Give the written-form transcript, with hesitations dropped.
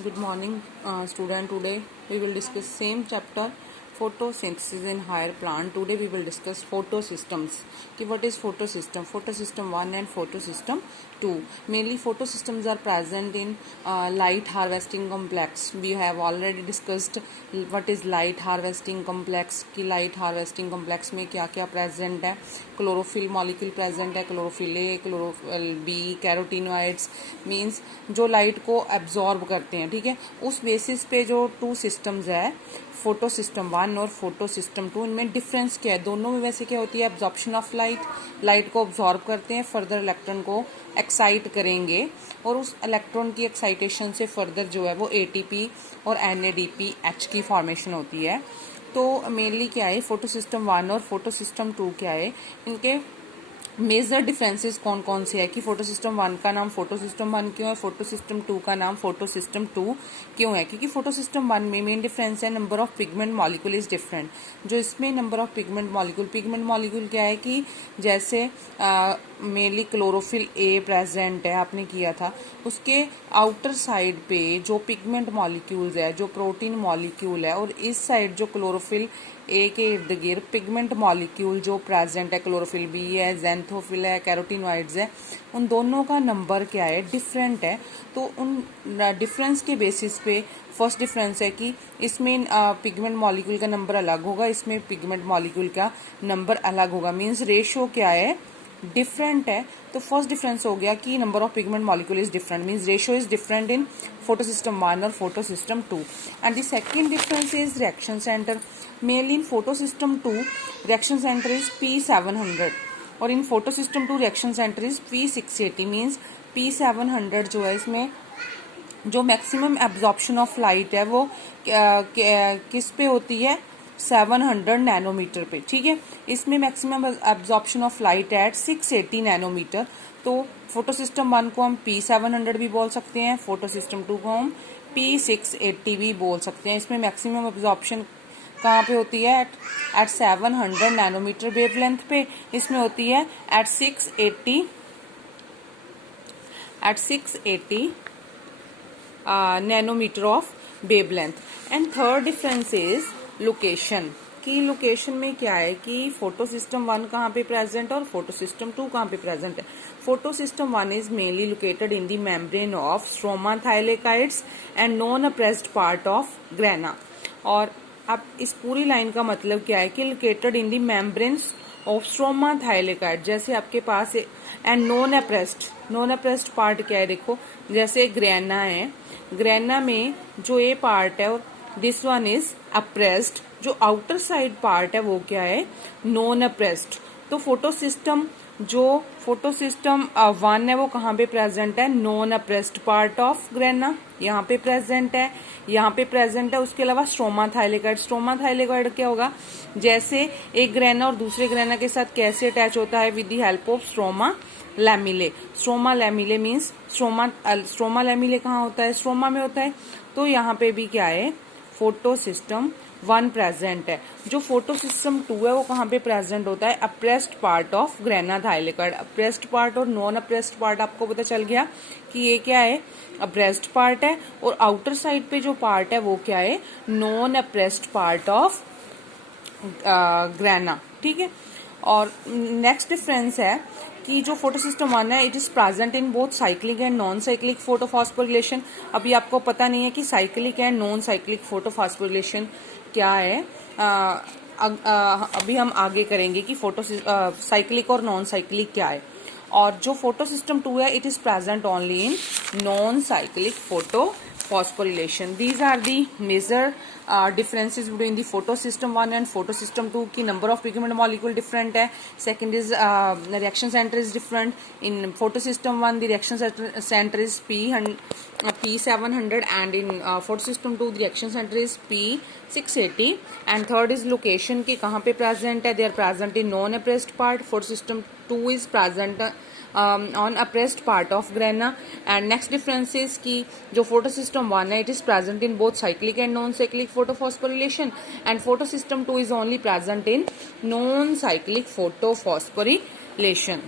Good morning, student. Today we will discuss same chapter photosynthesis in higher plant. Today we will discuss photosystems. What is photosystem? Photosystem 1 and photosystem 2. Mainly photosystems are present in light harvesting complex. We have already discussed what is light harvesting complex. कि light harvesting complex में क्या क्या present है. Chlorophyll molecule present है, chlorophyll A, chlorophyll B, carotenoids means जो light को absorb करते हैं. ठीक है, उस बेसिस पे जो टू सिस्टम्स है, फोटो सिस्टम 1 और फोटो सिस्टम 2, इनमें डिफरेंस क्या है? दोनों में वैसे क्या होती है? एब्जॉर्प्शन ऑफ लाइट, लाइट को एब्जॉर्ब करते हैं, फर्दर इलेक्ट्रॉन को एक्साइट करेंगे और उस इलेक्ट्रॉन की एक्साइटेशन से फर्दर जो है वो एटीपी और NADPH की फॉर्मेशन होती है. तो मेनली क्या है, फोटो सिस्टम 1 और फोटो सिस्टम 2 क्या है, इनके मेजर डिफरेंसेस कौन कौन से है कि फोटो सिस्टम 1 का नाम फोटो सिस्टम 1 क्यों है, फोटो सिस्टम 2 का नाम फोटो सिस्टम 2 क्यों है? क्योंकि फोटो सिस्टम 1 में मेन डिफरेंस है number of pigment molecule is different. जो इसमें नंबर ऑफ पिगमेंट मॉलिक्यूल क्या है कि जैसे मेनली क्लोरोफिल ए प्रेजेंट है, आपने किया था, उसके आउटर साइड पे जो पिगमेंट मॉलिक्यूल्स है, जो प्रोटीन मॉलिक्यूल है, और इस साइड जो क्लोरोफिल ए के इर्द गिर्द पिगमेंट मॉलिक्यूल जो प्रेजेंट है, क्लोरोफिल बी है, ज़ैंथोफिल है, कैरोटीनॉइड्स है, उन दोनों का नंबर क्या है? डिफरेंट है. तो उन डिफरेंस के बेसिस पे फर्स्ट डिफरेंस है कि इसमें पिगमेंट मॉलिक्यूल का नंबर अलग होगा, इसमें पिगमेंट मॉलिक्यूल का नंबर अलग होगा. मीन्स रेशियो क्या है? डिफरेंट है. तो फर्स्ट डिफरेंस हो गया कि number of pigment molecule is different, means ratio is different in photo system 1 और photosystem 2. And the second difference is reaction centre. Mainly in photosystem 2 reaction centre is P700 और in photosystem 2 reaction centre is P680. Means P700 जो है, इसमें जो maximum absorption of light है वो किस पे होती है? 700 नैनोमीटर पे. ठीक है, इसमें maximum absorption of light at 680 nanometre. तो फोटो सिस्टम 1 को हम P700 भी बोल सकते हैं, फोटो सिस्टम 2 को हम P680 भी बोल सकते हैं. इसमें मैक्सिमम एब्जॉर्प्शन कहाँ पे होती है? एट 700 नैनोमीटर वेवलेंथ पे. इसमें होती है at 680 nanometre of wavelength. And third difference is location. की लोकेशन में क्या है कि फोटो सिस्टम 1 कहाँ पे प्रेजेंट और फोटो सिस्टम 2 कहाँ पे प्रेजेंट है. Photo system 1 is mainly located in the membrane of stroma thylakoids and non appressed part of grana. और अब इस पूरी लाइन का मतलब क्या है कि located in the membranes of stroma thylakoid. जैसे आपके पास एंड नॉन अप्रेस्ड पार्ट क्या है? देखो, जैसे ग्रेना है, ग्रेना में जो ये पार्ट है और दिस वन इज अप्रेस्ड, जो आउटर साइड पार्ट है वो क्या है? Non apprised. तो फोटो सिस्टम 1 है वो कहाँ पे प्रेजेंट है? Non appressed part of grana, यहाँ पे प्रेजेंट है, यहाँ पे प्रेजेंट है. उसके अलावा स्ट्रोमा थाइलेकाइड क्या होगा? जैसे एक ग्रेना और दूसरे ग्रेना के साथ कैसे अटैच होता है? With the help of stroma lamellae. Means stroma lamellae कहाँ होता है? स्ट्रोमा में होता है. तो यहाँ पे भी क्या है? फोटो सिस्टम 1 प्रेजेंट है. जो फोटो सिस्टम 2 है वो कहाँ पे प्रेजेंट होता है? Appressed part of grana thylakoid. Appressed part और नॉन अप्रेस्ड पार्ट आपको पता चल गया कि ये क्या है? अप्रेस्ड पार्ट है. और आउटर साइड पे जो पार्ट है वो क्या है? Non appressed part of grana. ठीक है. और नेक्स्ट डिफरेंस है कि जो फोटो सिस्टम 1 है, it is present in both cyclic and non cyclic photophosphorylation. अभी आपको पता नहीं है कि cyclic and non cyclic photophosphorylation क्या है. अभी हम आगे करेंगे कि साइक्लिक और नॉन साइक्लिक क्या है. और जो फोटो सिस्टम 2 है, it is present only in non cyclic photophosphorylation. These are the major differences between the photosystem 1 and photosystem 2 की number of pigment molecule different है. Second is reaction centre is different. In photosystem 1 the reaction center is P700 and in photosystem 2 the reaction center is P680. and third is location की कहाँ पे present है? they are present in non appressed part. photosystem 2 is present on oppressed part of grana. and next difference is कि जो photosystem 1 है, it is present in both cyclic and non-cyclic photophosphorylation, and photosystem 2 is only present in non-cyclic photophosphorylation.